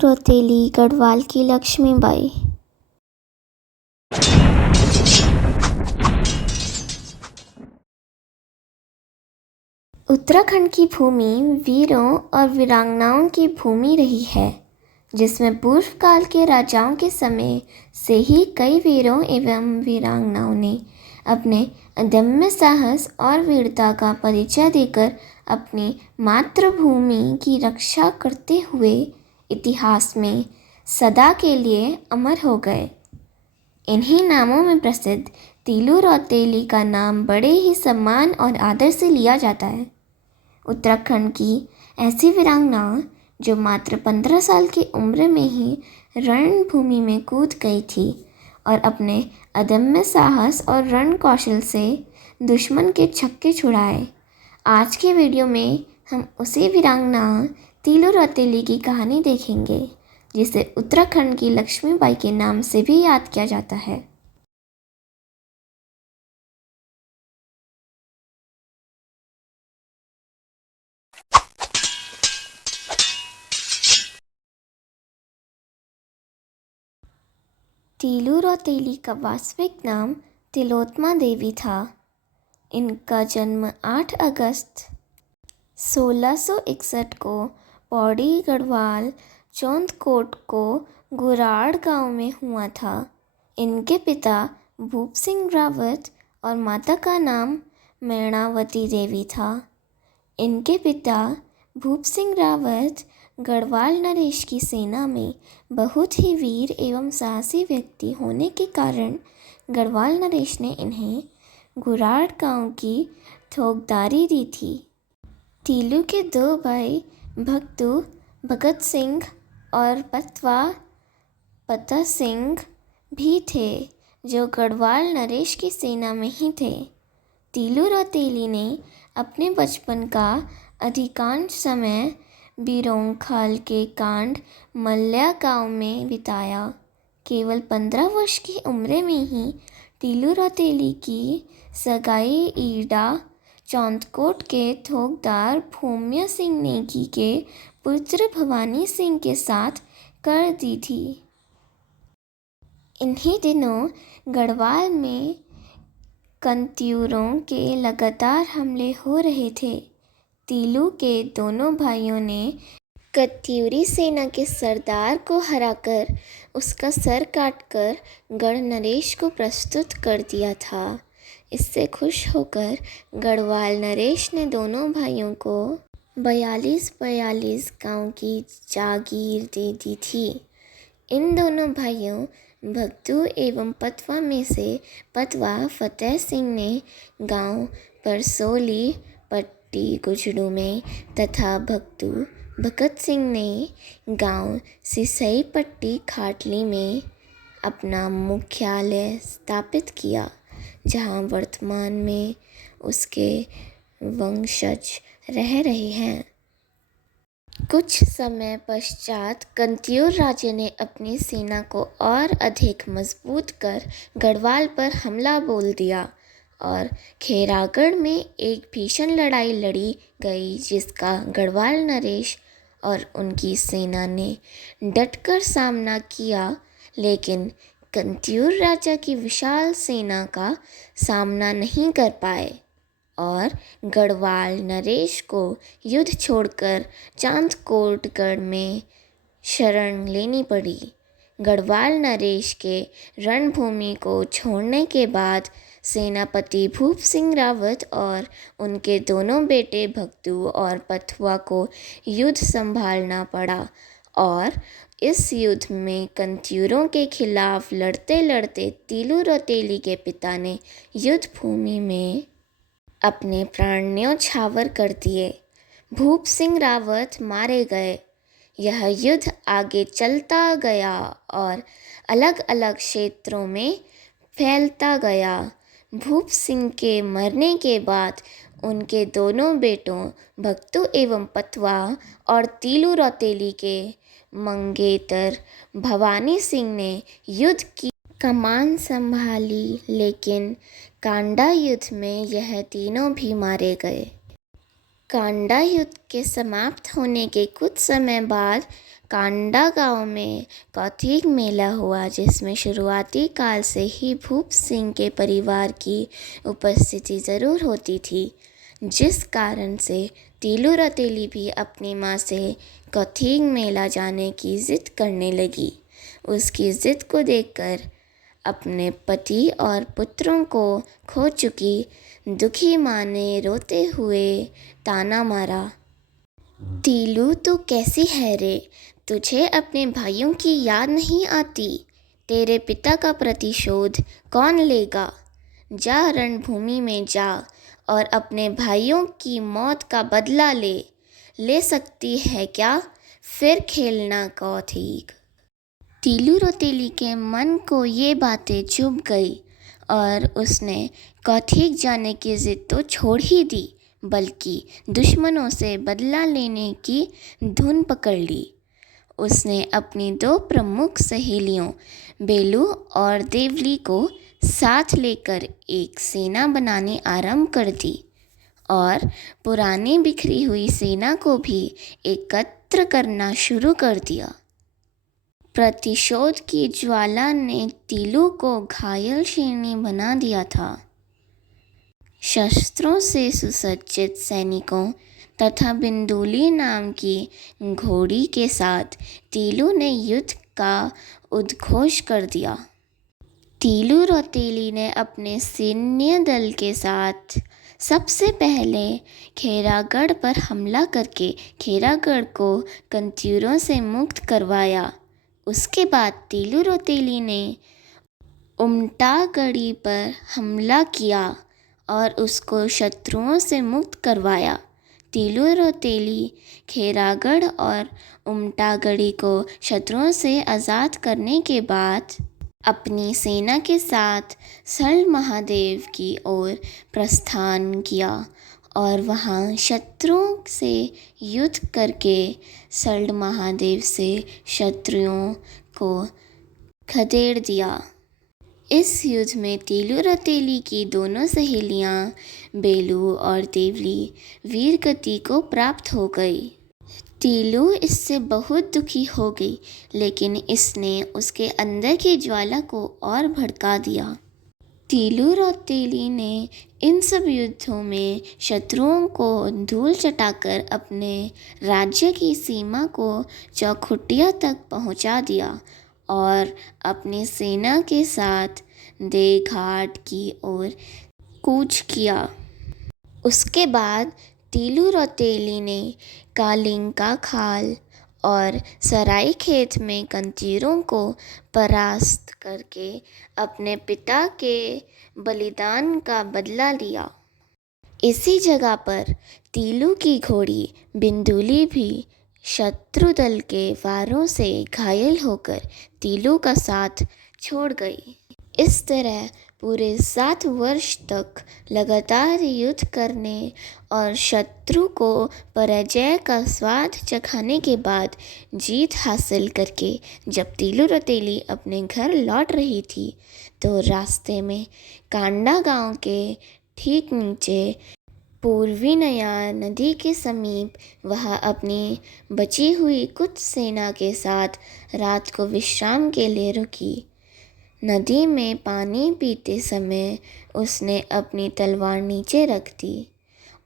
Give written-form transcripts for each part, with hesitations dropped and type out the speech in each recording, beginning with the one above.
रौतेली गढ़वाल की लक्ष्मीबाई। उत्तराखंड की भूमि वीरों और वीरांगनाओं की भूमि रही है, जिसमें पूर्व काल के राजाओं के समय से ही कई वीरों एवं वीरांगनाओं ने अपने अदम्य साहस और वीरता का परिचय देकर अपनी मातृभूमि की रक्षा करते हुए इतिहास में सदा के लिए अमर हो गए। इन्हीं नामों में प्रसिद्ध तीलू रौतेली का नाम बड़े ही सम्मान और आदर से लिया जाता है। उत्तराखंड की ऐसी वीरांगना जो मात्र 15 साल की उम्र में ही रणभूमि में कूद गई थी और अपने अदम्य साहस और रण कौशल से दुश्मन के छक्के छुड़ाए। आज के वीडियो में हम उसी वीरांगना तीलू रौतेली की कहानी देखेंगे, जिसे उत्तराखंड की लक्ष्मीबाई के नाम से भी याद किया जाता है। तीलू रौतेली का वास्तविक नाम तिलोत्मा देवी था। इनका जन्म 8 अगस्त 1661 को पौड़ी गढ़वाल चौंदकोट को गुराड़ गांव में हुआ था। इनके पिता भूप सिंह रावत और माता का नाम मैणावती देवी था। इनके पिता भूप सिंह रावत गढ़वाल नरेश की सेना में बहुत ही वीर एवं साहसी व्यक्ति होने के कारण गढ़वाल नरेश ने इन्हें गुराड़ गांव की ठोकदारी दी थी। तीलू के 2 भाई भक्तू भगत सिंह और पतवा पता सिंह भी थे, जो गढ़वाल नरेश की सेना में ही थे। तीलू रौतेली ने अपने बचपन का अधिकांश समय बीरोंखाल के कांड मल्या गांव में बिताया। केवल 15 वर्ष की उम्र में ही तीलू रौतेली की सगाई ईडा चौंदकोट के ठोकदार भूम्य सिंह नेगी के पुत्र भवानी सिंह के साथ कर दी थी। इन्हीं दिनों गढ़वाल में कंत्यूरों के लगातार हमले हो रहे थे। तीलू के दोनों भाइयों ने कत्यूरी सेना के सरदार को हराकर उसका सर काटकर गढ़ नरेश को प्रस्तुत कर दिया था। इससे खुश होकर गढ़वाल नरेश ने दोनों भाइयों को 42 गांव की जागीर दे दी थी। इन दोनों भाइयों भक्तू एवं पतवा में से पतवा फतेह सिंह ने गांव परसोली पट्टी गुजड़ू में तथा भक्तू भगत सिंह ने गांव सिसई पट्टी खाटली में अपना मुख्यालय स्थापित किया, जहां वर्तमान में उसके वंशज रह रहे हैं। कुछ समय पश्चात कंत्यूर राज्य ने अपनी सेना को और अधिक मजबूत कर गढ़वाल पर हमला बोल दिया और खेरागढ़ में एक भीषण लड़ाई लड़ी गई, जिसका गढ़वाल नरेश और उनकी सेना ने डटकर सामना किया, लेकिन कंत्यूर राजा की विशाल सेना का सामना नहीं कर पाए और गढ़वाल नरेश को युद्ध छोड़कर चांदकोटगढ़ में शरण लेनी पड़ी। गढ़वाल नरेश के रणभूमि को छोड़ने के बाद सेनापति भूप सिंह रावत और उनके दोनों बेटे भक्तू और पथुआ को युद्ध संभालना पड़ा और इस युद्ध में कंत्यूरों के खिलाफ लड़ते लड़ते तीलू रौतेली के पिता ने युद्ध भूमि में अपने प्राण न्योछावर कर दिए। भूप सिंह रावत मारे गए। यह युद्ध आगे चलता गया और अलग अलग क्षेत्रों में फैलता गया। भूप सिंह के मरने के बाद उनके दोनों बेटों भक्तू एवं पतवा और तीलू रौतेली के मंगेतर भवानी सिंह ने युद्ध की कमान संभाली, लेकिन कांडा युद्ध में यह तीनों भी मारे गए। कांडा युद्ध के समाप्त होने के कुछ समय बाद कांडा गांव में कौथिग मेला हुआ, जिसमें शुरुआती काल से ही भूप सिंह के परिवार की उपस्थिति ज़रूर होती थी, जिस कारण से तीलू रौतेली भी अपनी माँ से कौथिग मेला जाने की ज़िद करने लगी। उसकी ज़िद को देखकर अपने पति और पुत्रों को खो चुकी दुखी माँ ने रोते हुए ताना मारा, तीलू तू कैसी है रे? तुझे अपने भाइयों की याद नहीं आती? तेरे पिता का प्रतिशोध कौन लेगा? जा रणभूमि में जा और अपने भाइयों की मौत का बदला ले सकती है क्या? फिर खेलना कौथिग। तीलू रौतेली के मन को ये बातें चुभ गई और उसने कौथिग जाने की ज़िद तो छोड़ ही दी, बल्कि दुश्मनों से बदला लेने की धुन पकड़ ली। उसने अपनी 2 प्रमुख सहेलियों बेलू और देवली को साथ लेकर एक सेना बनानी आरंभ कर दी और पुरानी बिखरी हुई सेना को भी एकत्र करना शुरू कर दिया। प्रतिशोध की ज्वाला ने तीलू को घायल शेरनी बना दिया था। शस्त्रों से सुसज्जित सैनिकों तथा बिंदुली नाम की घोड़ी के साथ तीलू ने युद्ध का उद्घोष कर दिया। तीलू रौतेली ने अपने सैन्य दल के साथ सबसे पहले खेरागढ़ पर हमला करके खेरागढ़ को कंत्यूरों से मुक्त करवाया। उसके बाद तीलू रौतेली ने उमटागढ़ी पर हमला किया और उसको शत्रुओं से मुक्त करवाया। तीलू रौतेली खेरागढ़ और उमटागढ़ी को शत्रुओं से आज़ाद करने के बाद अपनी सेना के साथ सल्ट महादेव की ओर प्रस्थान किया और वहाँ शत्रुओं से युद्ध करके सल्ट महादेव से शत्रुओं को खदेड़ दिया। इस युद्ध में तीलू रौतेली की दोनों सहेलियाँ बेलू और देवली वीरगति को प्राप्त हो गई। तीलू इससे बहुत दुखी हो गई, लेकिन इसने उसके अंदर की ज्वाला को और भड़का दिया। तीलू रौतेली ने इन सब युद्धों में शत्रुओं को धूल चटाकर अपने राज्य की सीमा को चौखुटिया तक पहुंचा दिया और अपनी सेना के साथ देवघाट की ओर कूच किया। उसके बाद तीलू रौतेली ने कालिंका खाल और सरायखेत में कंतीरों को परास्त करके अपने पिता के बलिदान का बदला लिया। इसी जगह पर तीलू की घोड़ी बिंदुली भी शत्रु दल के वारों से घायल होकर तीलू का साथ छोड़ गई। इस तरह पूरे 7 वर्ष तक लगातार युद्ध करने और शत्रु को पराजय का स्वाद चखाने के बाद जीत हासिल करके जब तीलू रौतेली अपने घर लौट रही थी, तो रास्ते में कांडा गांव के ठीक नीचे पूर्वी नया नदी के समीप वह अपनी बची हुई कुछ सेना के साथ रात को विश्राम के लिए रुकी। नदी में पानी पीते समय उसने अपनी तलवार नीचे रख दी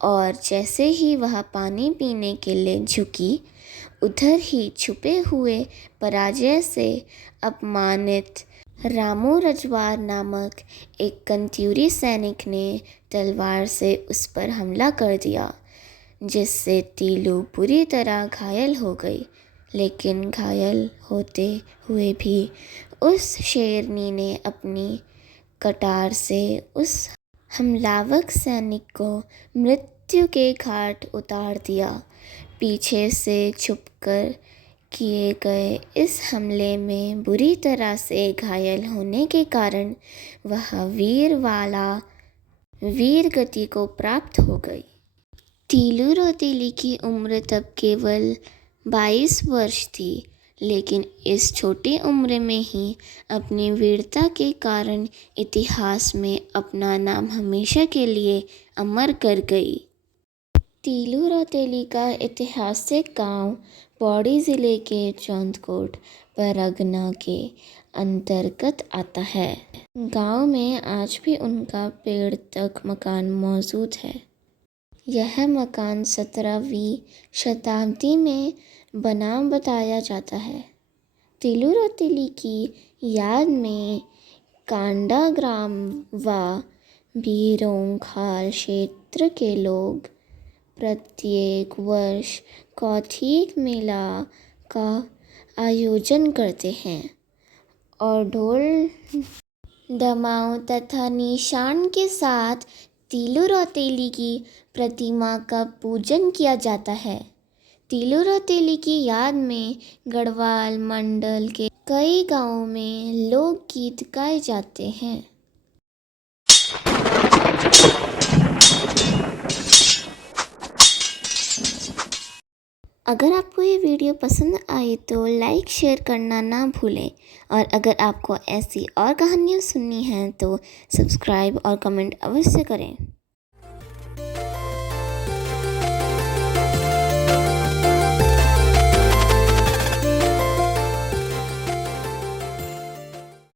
और जैसे ही वह पानी पीने के लिए झुकी, उधर ही छुपे हुए पराजय से अपमानित रामू रजवार नामक एक कंत्यूरी सैनिक ने तलवार से उस पर हमला कर दिया, जिससे तीलू बुरी तरह घायल हो गई। लेकिन घायल होते हुए भी उस शेरनी ने अपनी कटार से उस हमलावर सैनिक को मृत्यु के घाट उतार दिया। पीछे से छुपकर किए गए इस हमले में बुरी तरह से घायल होने के कारण वह वीर गति को प्राप्त हो गई। तीलू रौतेली की उम्र तब केवल 22 वर्ष थी, लेकिन इस छोटी उम्र में ही अपनी वीरता के कारण इतिहास में अपना नाम हमेशा के लिए अमर कर गई। तीलू रौतेली का ऐतिहासिक गांव पौड़ी ज़िले के चौंदकोट परगना के अंतर्गत आता है। गांव में आज भी उनका पेड़ तक मकान मौजूद है। यह मकान 17वीं शताब्दी में बना बताया जाता है। तिलू रौतेली की याद में कांडा ग्राम व बीरोंखाल क्षेत्र के लोग प्रत्येक वर्ष कौथिग मेला का आयोजन करते हैं और ढोल दमाओं तथा निशान के साथ तिलू रौतेली की प्रतिमा का पूजन किया जाता है। तिलू रौतेली की याद में गढ़वाल मंडल के कई गांवों में लोकगीत गाए जाते हैं। अगर आपको ये वीडियो पसंद आई तो लाइक शेयर करना ना भूलें और अगर आपको ऐसी और कहानियाँ सुननी हैं तो सब्सक्राइब और कमेंट अवश्य करें।